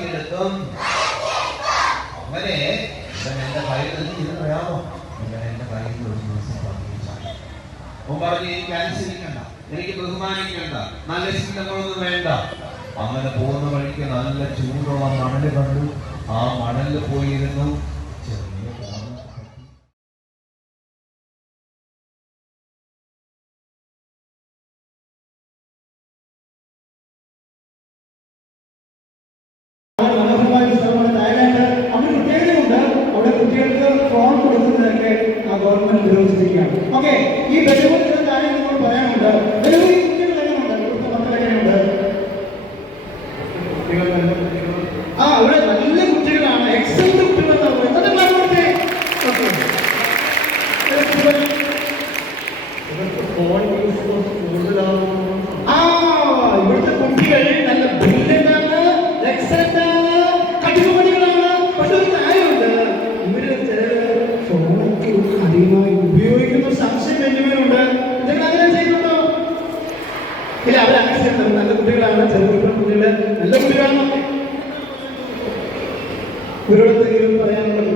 ഉണ്ടാക്കിയെടുക്കും. അങ്ങനെ ഇവൻ എന്റെ കയ്യിൽ നിന്ന് പറയാമോ, ഇവൻ എന്റെ കയ്യിൽ നിന്ന് ഒരു ദിവസം പറഞ്ഞു എനിക്ക് അനുസരിക്കണ്ട, എനിക്ക് ബഹുമാനിക്കണ്ട, നല്ല ശീലങ്ങളൊന്നും വേണ്ട. അങ്ങനെ പോകുന്ന വഴിക്ക് നല്ല ചൂടുള്ള മണല് കണ്ടു. ആ മണലിൽ പോയിരുന്നു. അവിടെ കുട്ടികൾക്ക് ഫോൺ കൊടുക്കുന്നതൊക്കെ ആ ഗവൺമെന്റ് നിരോധിച്ചിരിക്കുകയാണ്. ഓക്കെ, ഈ ബലൂൺ കാര്യം നിങ്ങൾ പറയാനുണ്ട്. ബലൂൺ കുട്ടികൾ എങ്ങനെയുണ്ട്? ഇവിടുത്തെ മക്കൾ എങ്ങനെയുണ്ട്? ആ, ഇവിടെ നല്ല കുട്ടികളാണ്, എക്സലന്റ് കുട്ടികളാണ്. ഇവിടുത്തെ കുട്ടികൾ നല്ല ബ്രില്യന്റാണ്, എക്സലന്റ് ആണ്, കഠിനപണികളാണ്. പക്ഷെ ഒരു കാര്യമുണ്ട്, ഇവര് ഫോണൊക്കെ അധികമായി ഉപയോഗിക്കുന്ന സംശയം എന്നിവരുണ്ട്. നിങ്ങൾ അങ്ങനെ ചെയ്യുന്നുണ്ടോ? ഇല്ല, അവരങ്ങനെ ചെയ്യുന്നത് നല്ല കുട്ടികളാണ്. ചെറുപ്പം കുട്ടികള് നല്ല കുട്ടികളാണ്. ഇവരോടൊക്കെങ്കിലും പറയാനുള്ളത്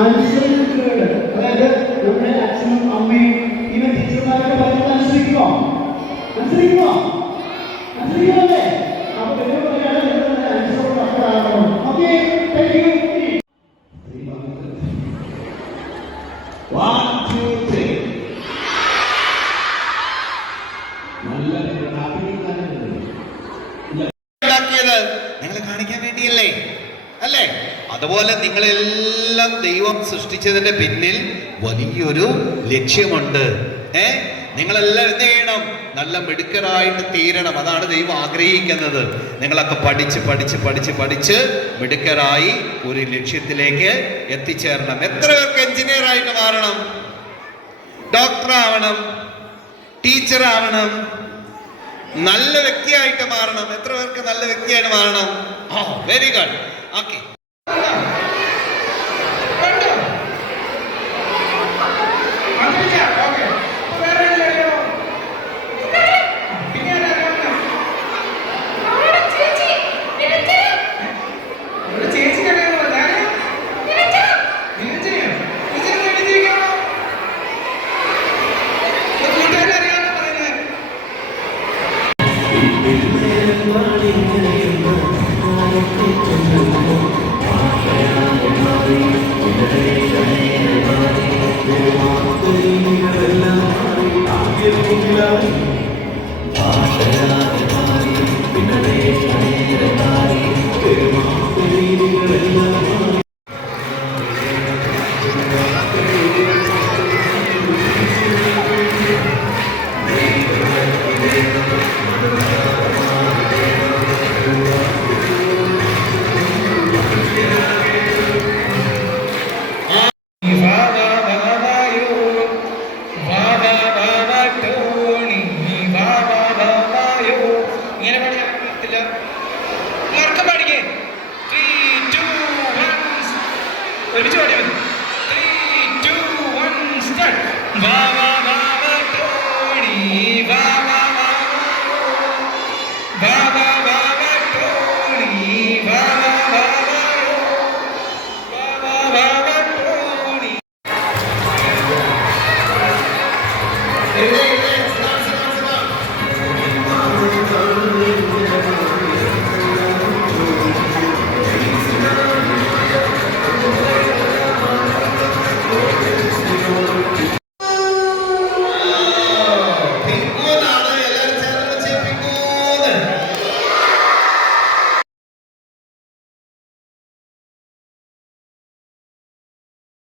അനുസരണക്കേട്, അതായത് നമ്മുടെ അച്ഛനും അമ്മയും ഇവൻ ടീച്ചർമാരൊക്കെ പറയുന്നത് അനുസരിക്കുമോ? അനുസരിക്കുമോ? അനുസരിക്കുമല്ലേ? അപ്പൊ എന്നോട് പറയാണ് നിങ്ങളുടെ അനുസരണ മക്കളാകണം. Okay, thank you. നിങ്ങളെ കാണിക്കാൻ വേണ്ടിയല്ലേ അല്ലേ? അതുപോലെ നിങ്ങളെല്ലാം ദൈവം സൃഷ്ടിച്ചതിന്റെ പിന്നിൽ വലിയൊരു ലക്ഷ്യമുണ്ട്. നിങ്ങളെല്ലാം എന്ത് ചെയ്യണം? നല്ല മിടുക്കരായിട്ട് തീരണം. അതാണ് ദൈവം ആഗ്രഹിക്കുന്നത്. നിങ്ങളൊക്കെ പഠിച്ച് പഠിച്ച് പഠിച്ച് പഠിച്ച് മിടുക്കരായി ഒരു ലക്ഷ്യത്തിലേക്ക് എത്തിച്ചേരണം. എത്ര പേർക്ക് എഞ്ചിനീയർ ആയിട്ട് മാറണം? ഡോക്ടർ ആവണം? ടീച്ചർ ആവണം? നല്ല വ്യക്തിയായിട്ട് മാറണം? എത്ര പേർക്ക് നല്ല വ്യക്തിയായിട്ട് മാറണം? Very good. Okay, Baba